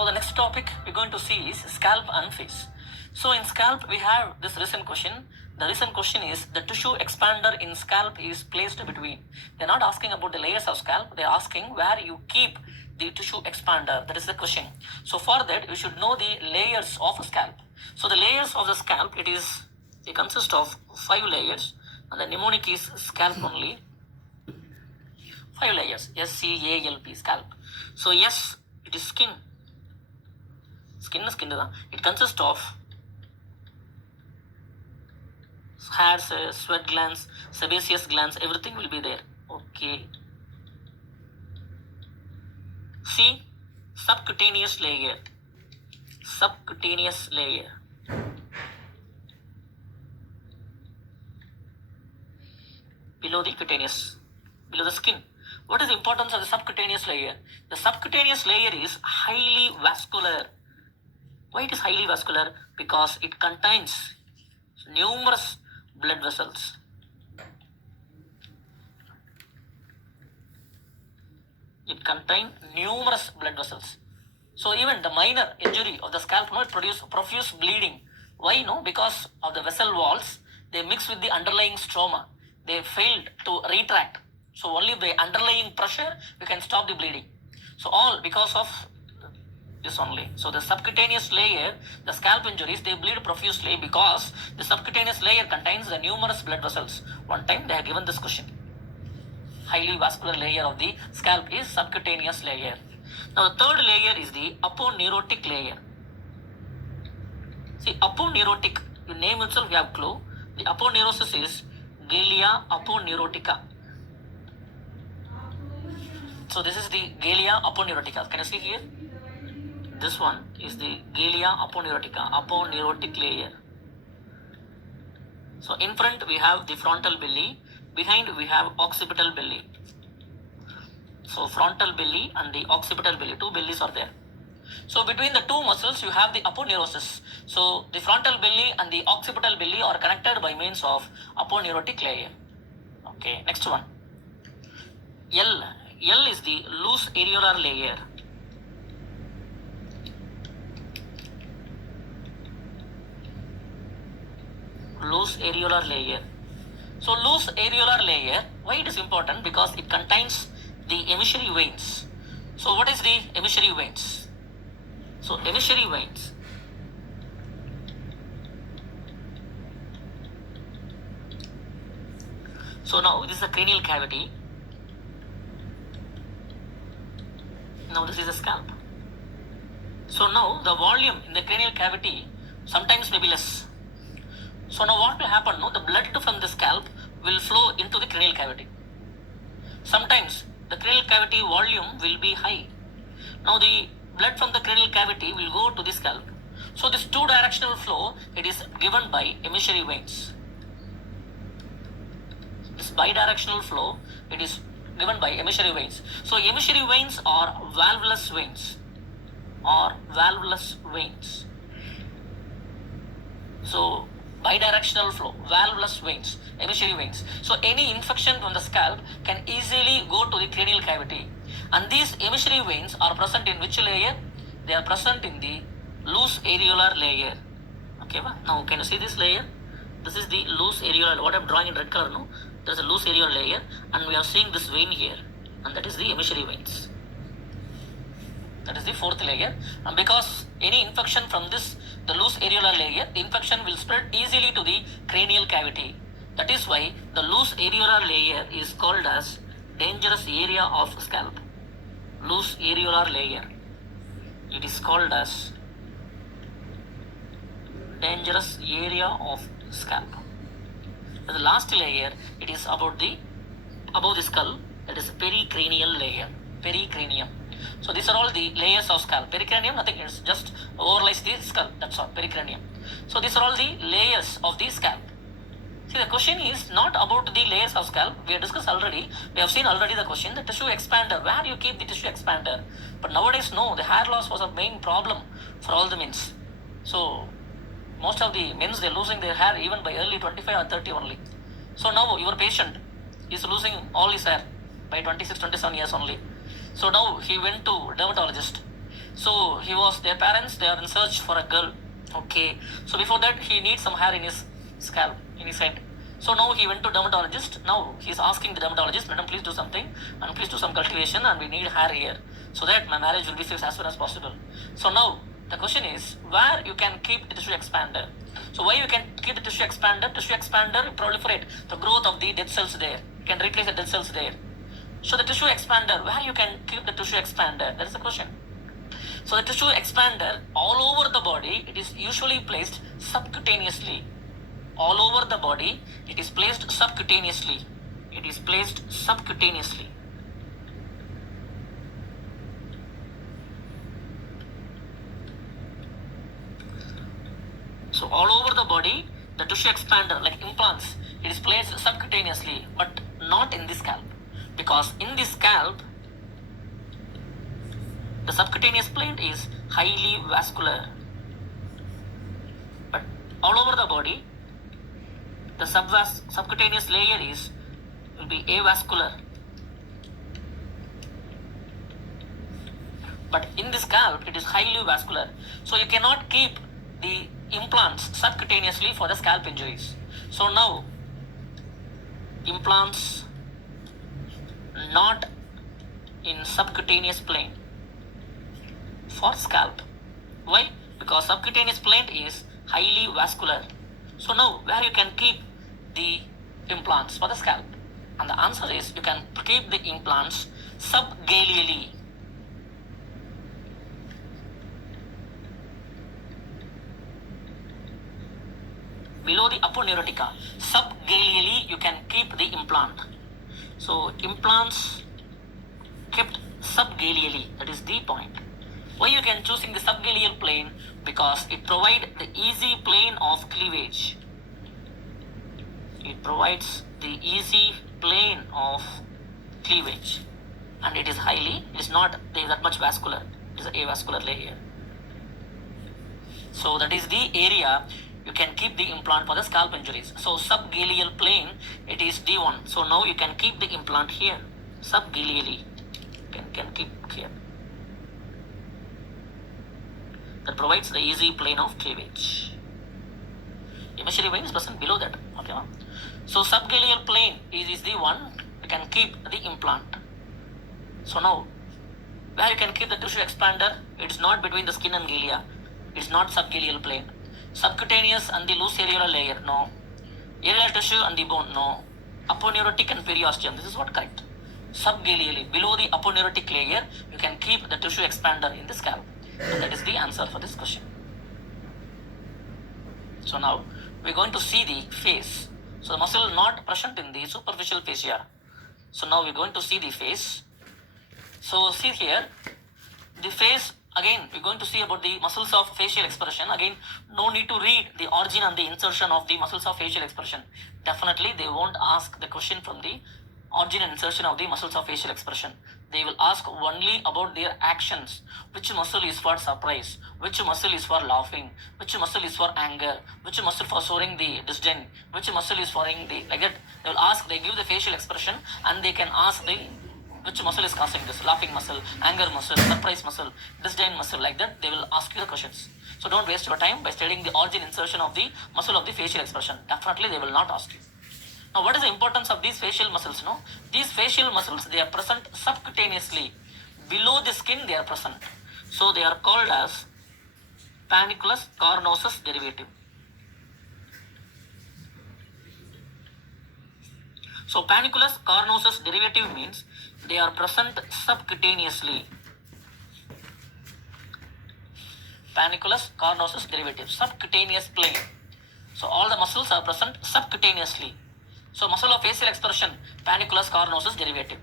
So the next topic we're going to see is scalp and face. So in scalp we have this recent question. The recent question is the tissue expander in scalp is placed between. They're not asking about the layers of scalp. They're asking where you keep the tissue expander. That is the question. So for that you should know the layers of a scalp. So the layers of the scalp, it consists of 5 layers, and the mnemonic is scalp only. 5 layers. SCALP, scalp. So yes, it is skin. Skin is skin. It consists of hairs, sweat glands, sebaceous glands, everything will be there. Okay. C, subcutaneous layer. Subcutaneous layer. Below the cutaneous, below the skin. What is the importance of the subcutaneous layer? The subcutaneous layer is highly vascular. Why it is highly vascular? Because it contains numerous blood vessels. It contains numerous blood vessels. So even the minor injury of the scalp, it produces profuse bleeding. Why? Because of the vessel walls, they mix with the underlying stroma. They failed to retract. So only the underlying pressure, we can stop the bleeding. So all because of this only. So the subcutaneous layer, the scalp injuries, they bleed profusely because the subcutaneous layer contains the numerous blood vessels. One time they have given this question. Highly vascular layer of the scalp is subcutaneous layer. Now the third layer is the aponeurotic layer. See, aponeurotic, the name itself you have clue. The aponeurosis is Galea aponeurotica. So this is the Galea aponeurotica. Can you see here? This one is the Galea aponeurotica, aponeurotic layer. So in front we have the frontal belly, behind we have occipital belly. So frontal belly and the occipital belly, 2 bellies are there. So between the 2 muscles you have the aponeurosis. So the frontal belly and the occipital belly are connected by means of aponeurotic layer. Okay, next one. L is the loose areolar layer. Loose areolar layer. So loose areolar layer, why it is important? Because it contains the emissary veins. So what is the emissary veins? So emissary veins. So now this is a cranial cavity. Now this is a scalp. So now the volume in the cranial cavity sometimes may be less. So now what will happen? The blood from the scalp will flow into the cranial cavity. Sometimes the cranial cavity volume will be high. Now the blood from the cranial cavity will go to the scalp. So this 2-directional flow, it is given by emissary veins. This bidirectional flow, it is given by emissary veins. So emissary veins are valvulus veins. So bidirectional flow, valvulus veins, emissary veins. So any infection from the scalp can easily go to the cranial cavity. And these emissary veins are present in which layer? They are present in the loose areolar layer. Okay, now can you see this layer? This is the loose areolar, what I am drawing in red color, there is a loose areolar layer, and we are seeing this vein here, and that is the emissary veins. That is the 4th layer. And because any infection from this, the loose areolar layer, the infection will spread easily to the cranial cavity. That is why the loose areolar layer is called as dangerous area of scalp. Loose areolar layer. It is called as dangerous area of scalp. The last layer, it is above the skull, that is pericranial layer. Pericranium. So these are all the layers of scalp. Pericranium, nothing, it's just overlies the skull, that's all, pericranium. So these are all the layers of the scalp. See, the question is not about the layers of scalp. We have discussed already, we have seen already the question, the tissue expander, where you keep the tissue expander. But nowadays, no, the hair loss was a main problem for all the men. So most of the men, they're losing their hair even by early 25 or 30 only. So now your patient is losing all his hair by 26, 27 years only. So now he went to dermatologist. So he was, their parents, they are in search for a girl. Okay. So before that, he needs some hair in his scalp, in his head. So now he went to dermatologist. Now he's asking the dermatologist, madam, please do something and please do some cultivation and we need hair here so that my marriage will be fixed as soon as possible. So now the question is where you can keep the tissue expander. So why you can keep the tissue expander? Tissue expander proliferate the growth of the dead cells there. You can replace the dead cells there. So the tissue expander, where you can keep the tissue expander? That is the question. So the tissue expander all over the body, it is usually placed subcutaneously. All over the body, it is placed subcutaneously. It is placed subcutaneously. So all over the body, the tissue expander, like implants, it is placed subcutaneously, but not in the scalp. Because in the scalp, the subcutaneous plane is highly vascular. But all over the body, the subcutaneous layer will be avascular. But in the scalp, it is highly vascular. So you cannot keep the implants subcutaneously for the scalp injuries. So now, implants not in subcutaneous plane for scalp. Why? Because subcutaneous plane is highly vascular. So now, where you can keep the implants for the scalp? And the answer is you can keep the implants subgaleally. Below the aponeurotica, subgaleally you can keep the implant. So implants kept subgaleally, that is the point. Why you can choosing the subgaleal plane? Because it provides the easy plane of cleavage. It provides the easy plane of cleavage, and it is not that much vascular. It is an avascular layer. So that is the area you can keep the implant for the scalp injuries. So subgaleal plane, it is D1. So now you can keep the implant here, subgaleally. Can keep here. That provides the easy plane of cleavage. Emissory vein is present below that. Okay. So subgaleal plane is the one you can keep the implant. So now, where you can keep the tissue expander, it's not between the skin and galea. It's not subgaleal plane. Subcutaneous and the loose areolar layer, no. Areolar tissue and the bone, no. Aponeurotic and periosteum, this is what correct. Subgaleally, below the aponeurotic layer, you can keep the tissue expander in the scalp. And that is the answer for this question. So now, we're going to see the face. So the muscle not present in the superficial fascia. So now we're going to see the face. So see here, the face, again, we're going to see about the muscles of facial expression. Again, no need to read the origin and the insertion of the muscles of facial expression. Definitely, they won't ask the question from the origin and insertion of the muscles of facial expression. They will ask only about their actions. Which muscle is for surprise? Which muscle is for laughing? Which muscle is for anger? Which muscle for showing the disdain? Which muscle is for the, like that. They will ask, they give the facial expression and they can ask the which muscle is causing this, laughing muscle, anger muscle, surprise muscle, disdain muscle, like that. They will ask you the questions. So don't waste your time by studying the origin insertion of the muscle of the facial expression. Definitely they will not ask you. Now, what is the importance of these facial muscles? No, these facial muscles, they are present subcutaneously. Below the skin, they are present. So they are called as panniculus carnosus derivative. So panniculus carnosus derivative means they are present subcutaneously. Panniculus carnosus derivative, subcutaneous plane. So all the muscles are present subcutaneously. So muscle of facial expression, panniculus carnosus derivative.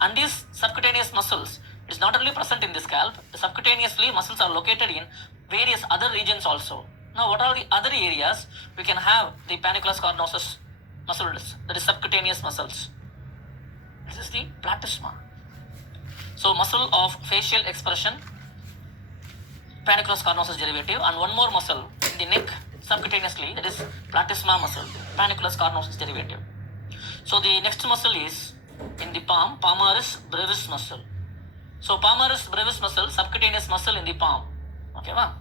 And these subcutaneous muscles is not only present in the scalp, the subcutaneously muscles are located in various other regions also. Now what are the other areas we can have the panniculus carnosus muscles, that is subcutaneous muscles? This is the platysma. So muscle of facial expression, panniculus carnosus derivative, and one more muscle in the neck subcutaneously, that is platysma muscle, panniculus carnosus derivative. So the next muscle is in the palm, palmaris brevis muscle. So palmaris brevis muscle, subcutaneous muscle in the palm. Okay, va?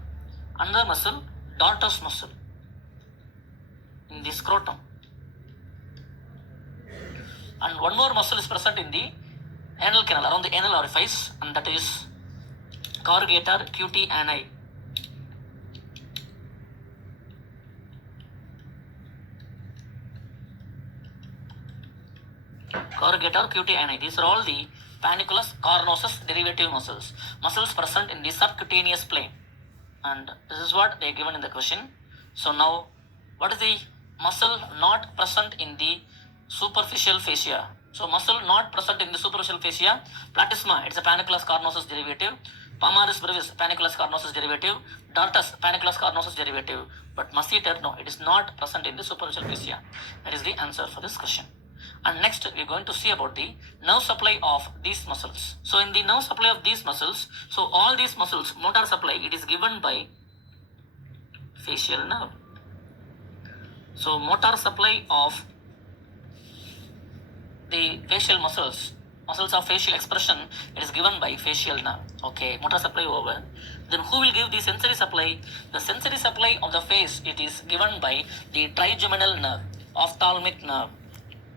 Another muscle, dortus muscle in the scrotum. And one more muscle is present in the anal canal, around the anal orifice, and that is corrugator QT ani. Corrugator QT ani. These are all the panniculus carnosus derivative muscles. Muscles present in the subcutaneous plane. And this is what they are given in the question. So now, what is the muscle not present in the superficial fascia? So muscle not present in the superficial fascia, platysma, it's a panniculus carnosus derivative. Palmaris brevis, panniculus carnosus derivative. Dortus, panniculus carnosus derivative. But masseter, no, it is not present in the superficial fascia. That is the answer for this question. And next, we are going to see about the nerve supply of these muscles. So in the nerve supply of these muscles, so all these muscles, motor supply, it is given by facial nerve. So motor supply of the facial muscles of facial expression, it is given by facial nerve. Okay, motor supply over. Then who will give the sensory supply? The sensory supply of the face, it is given by the trigeminal nerve, ophthalmic nerve,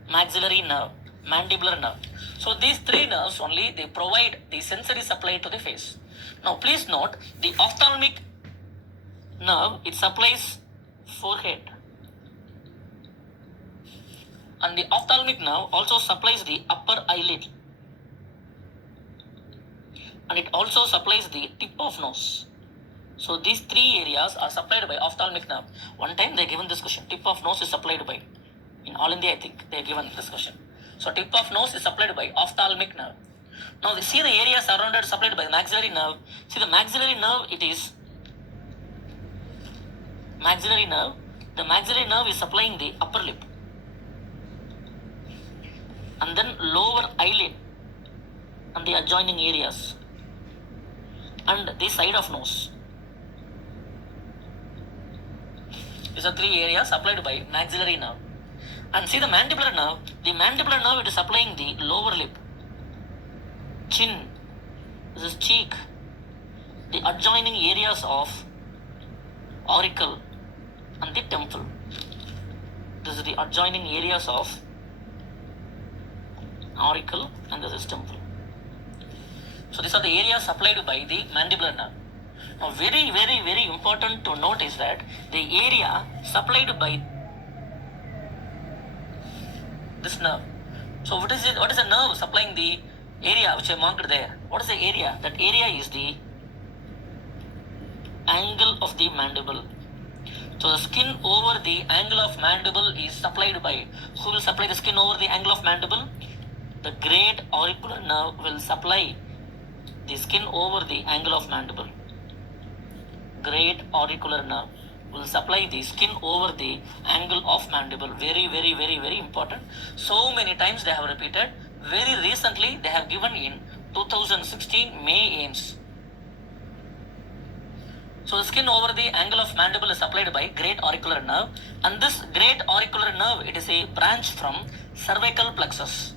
maxillary nerve, mandibular nerve. So these three nerves only, they provide the sensory supply to the face. Now please note, the ophthalmic nerve, it supplies forehead. And the ophthalmic nerve also supplies the upper eyelid. And it also supplies the tip of nose. So these three areas are supplied by ophthalmic nerve. One time they are given this question, tip of nose is supplied by. In All India, I think they are given this question. So tip of nose is supplied by ophthalmic nerve. Now we see the area surrounded supplied by the maxillary nerve. See the maxillary nerve, it is maxillary nerve. The maxillary nerve is supplying the upper lip. And then lower eyelid and the adjoining areas. And the side of nose. These are three areas supplied by maxillary nerve. And see the mandibular nerve. The mandibular nerve, it is supplying the lower lip, chin, this is cheek, the adjoining areas of auricle and the temple. This is the adjoining areas of auricle and this is temple. So these are the areas supplied by the mandibular nerve. Now very, very, very important to note is that the area supplied by this nerve. So what is it? What is the nerve supplying the area which I marked there? What is the area? That area is the angle of the mandible. So the skin over the angle of mandible is supplied by, who will supply the skin over the angle of mandible? The great auricular nerve will supply the skin over the angle of mandible. Great auricular nerve will supply the skin over the angle of mandible. Very, very, very, very important. So many times they have repeated. Very recently they have given in 2016 May Aims. So the skin over the angle of mandible is supplied by great auricular nerve, and this great auricular nerve, it is a branch from cervical plexus.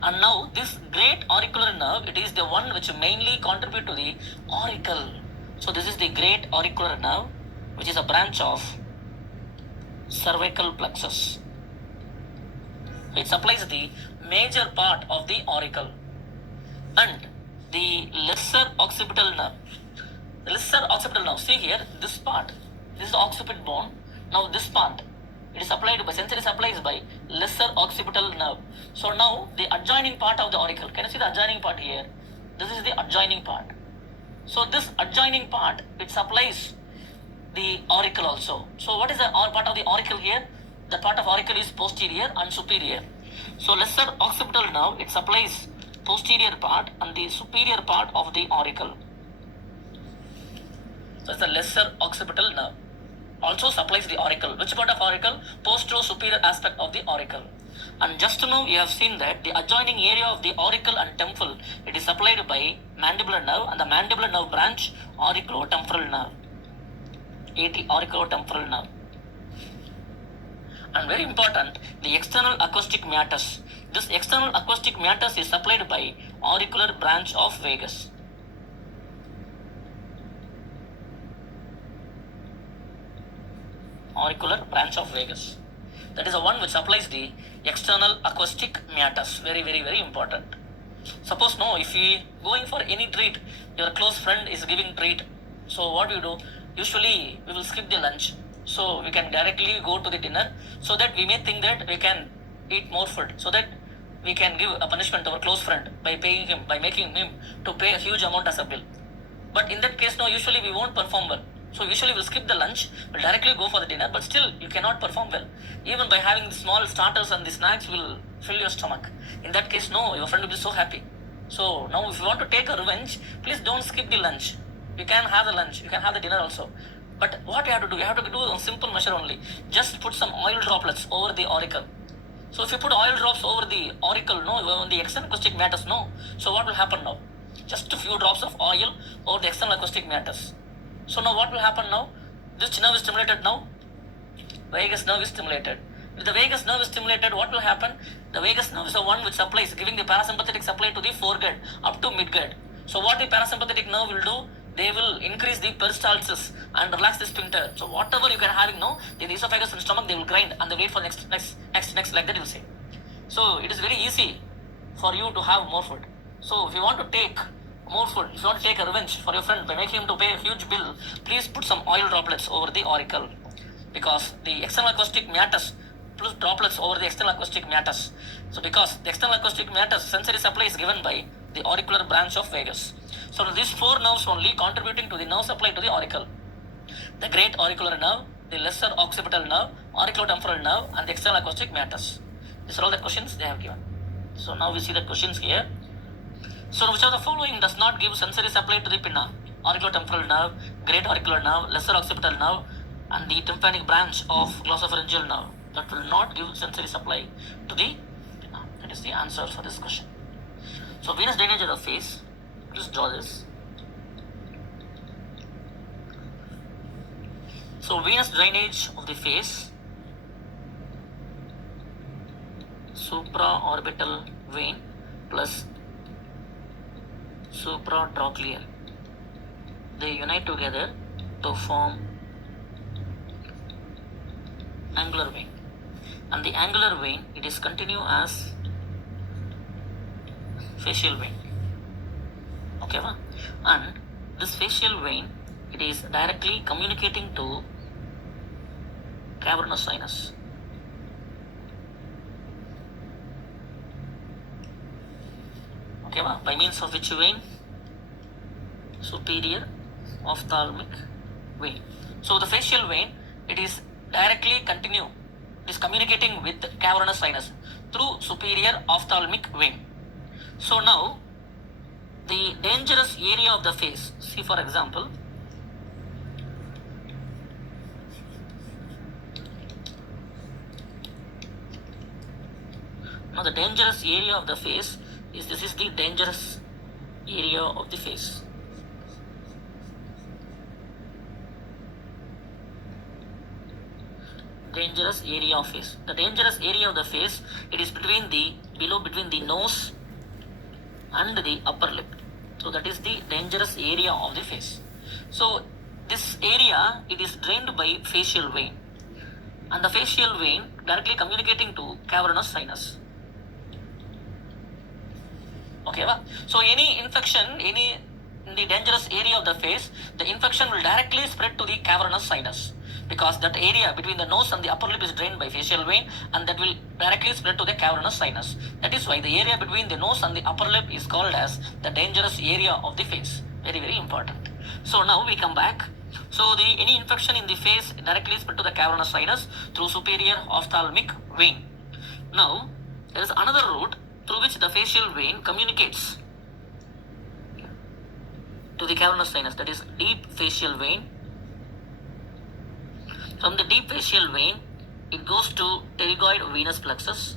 And now this great auricular nerve, it is the one which mainly contribute to the auricle. So this is the great auricular nerve, which is a branch of cervical plexus. It supplies the major part of the auricle. And the lesser occipital nerve. The lesser occipital nerve, see here, this part, this is the occiput bone. Now this part, it is supplied by, sensory supplies by lesser occipital nerve. So now the adjoining part of the auricle, can you see the adjoining part here? This is the adjoining part. So this adjoining part, it supplies the auricle also. So what is the part of the auricle here? The part of auricle is posterior and superior. So lesser occipital nerve, it supplies posterior part and the superior part of the auricle. So it's the lesser occipital nerve. Also supplies the auricle. Which part of auricle? Postero-superior aspect of the auricle. And just now you have seen that the adjoining area of the auricle and temple, it is supplied by mandibular nerve, and the mandibular nerve branch, auriculotemporal nerve. Auriculotemporal nerve. And very important, the external acoustic meatus. This external acoustic meatus is supplied by auricular branch of vagus. Auricular branch of vagus. That is the one which supplies the external acoustic meatus. Very, very, very important. Suppose no, if we going for any treat, your close friend is giving treat. So what do? Usually we will skip the lunch. So we can directly go to the dinner, so that we may think that we can eat more food, so that we can give a punishment to our close friend by paying him, by making him to pay a huge amount as a bill. But in that case, no, usually we won't perform well. So usually we'll skip the lunch, we'll directly go for the dinner, but still you cannot perform well. Even by having the small starters and the snacks will fill your stomach. In that case, no, your friend will be so happy. So now if you want to take a revenge, please don't skip the lunch. You can have the lunch, you can have the dinner also. But what you have to do? You have to do a simple measure only. Just put some oil droplets over the auricle. So if you put oil drops over the auricle, no, on the external acoustic meatus, no. So what will happen now? Just a few drops of oil over the external acoustic meatus. So now what will happen now? This nerve is stimulated now. Vagus nerve is stimulated. If the vagus nerve is stimulated, what will happen? The vagus nerve is the one which supplies, giving the parasympathetic supply to the foregut up to midgut. So what the parasympathetic nerve will do? They will increase the peristalsis and relax the sphincter. So whatever you can having now, the esophagus and stomach, they will grind and they wait for next, like that you will say. So it is very easy for you to have more food. So if you want to take more food, if you want to take a revenge for your friend by making him to pay a huge bill, please put some oil droplets over the auricle, because the external acoustic meatus plus droplets over the external acoustic meatus. So because the external acoustic meatus sensory supply is given by the auricular branch of vagus. So these four nerves only contributing to the nerve supply to the auricle. The great auricular nerve, the lesser occipital nerve, auriculotemporal nerve, and the external acoustic meatus. These are all the questions they have given. So now we see the questions here. So which of the following does not give sensory supply to the pinna? Auriculotemporal nerve, great auricular nerve, lesser occipital nerve, and the tympanic branch of glossopharyngeal nerve. That will not give sensory supply to the pinna. That is the answer for this question. So venous drainage of the face. Just draw this. So venous drainage of the face. Supraorbital vein plus supratrochlear. They unite together to form angular vein. And the angular vein, it is continue as facial vein. Okay, and this facial vein, it is directly communicating to cavernous sinus. Okay, by means of which vein? Superior ophthalmic vein. So the facial vein, it is directly continue. It is communicating with cavernous sinus through superior ophthalmic vein. So now the dangerous area of the face. See, for example, now the dangerous area of the face is, this is the dangerous area of the face. Dangerous area of face. The dangerous area of the face, it is between the nose and the upper lip. So that is the dangerous area of the face. So this area, it is drained by facial vein, and the facial vein directly communicating to cavernous sinus. Okay, so any infection, in the dangerous area of the face, the infection will directly spread to the cavernous sinus, because that area between the nose and the upper lip is drained by facial vein, and that will directly spread to the cavernous sinus. That is why the area between the nose and the upper lip is called as the dangerous area of the face. Very, very important. So now we come back. So any infection in the face directly spread to the cavernous sinus through superior ophthalmic vein. Now there is another route through which the facial vein communicates to the cavernous sinus, that is deep facial vein. From the deep facial vein, it goes to pterygoid venous plexus.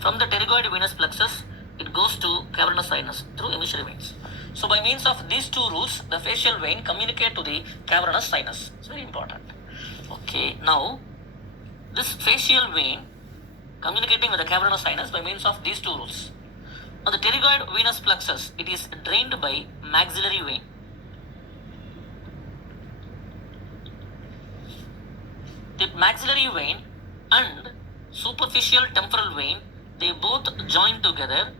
From the pterygoid venous plexus, it goes to cavernous sinus through emissary veins. So by means of these two routes, the facial vein communicate to the cavernous sinus. It's very important. Okay, now this facial vein, communicating with the cavernous sinus by means of these two routes. Now the pterygoid venous plexus, it is drained by maxillary vein. The maxillary vein and superficial temporal vein, they both join together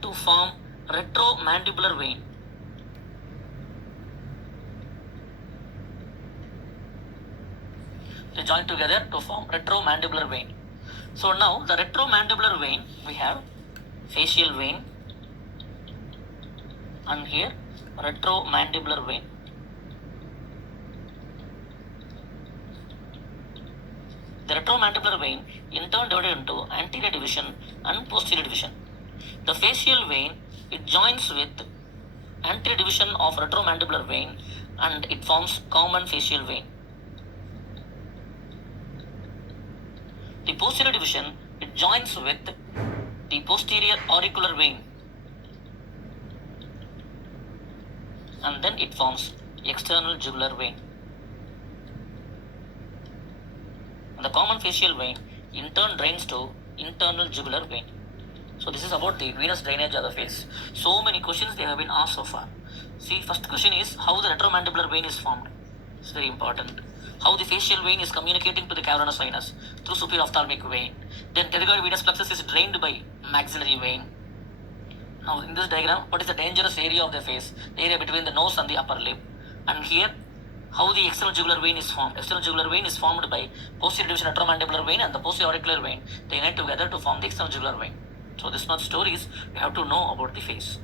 to form retromandibular vein. They join together to form retromandibular vein. So now the retromandibular vein, we have facial vein and here retromandibular vein. The retromandibular vein in turn divided into anterior division and posterior division. The facial vein, it joins with anterior division of retromandibular vein and it forms common facial vein. The posterior division, it joins with the posterior auricular vein and then it forms external jugular vein. And the common facial vein in turn drains to internal jugular vein. So this is about the venous drainage of the face. So many questions they have been asked so far. See, first question is how the retromandibular vein is formed. It's very important. How the facial vein is communicating to the cavernous sinus through superior ophthalmic vein. Then pterygoid venous plexus is drained by maxillary vein. Now in this diagram, what is the dangerous area of the face? The area between the nose and the upper lip. And here, how the external jugular vein is formed. External jugular vein is formed by posterior division retromandibular vein and the posterior auricular vein. They unite together to form the external jugular vein. So this much stories you have to know about the face.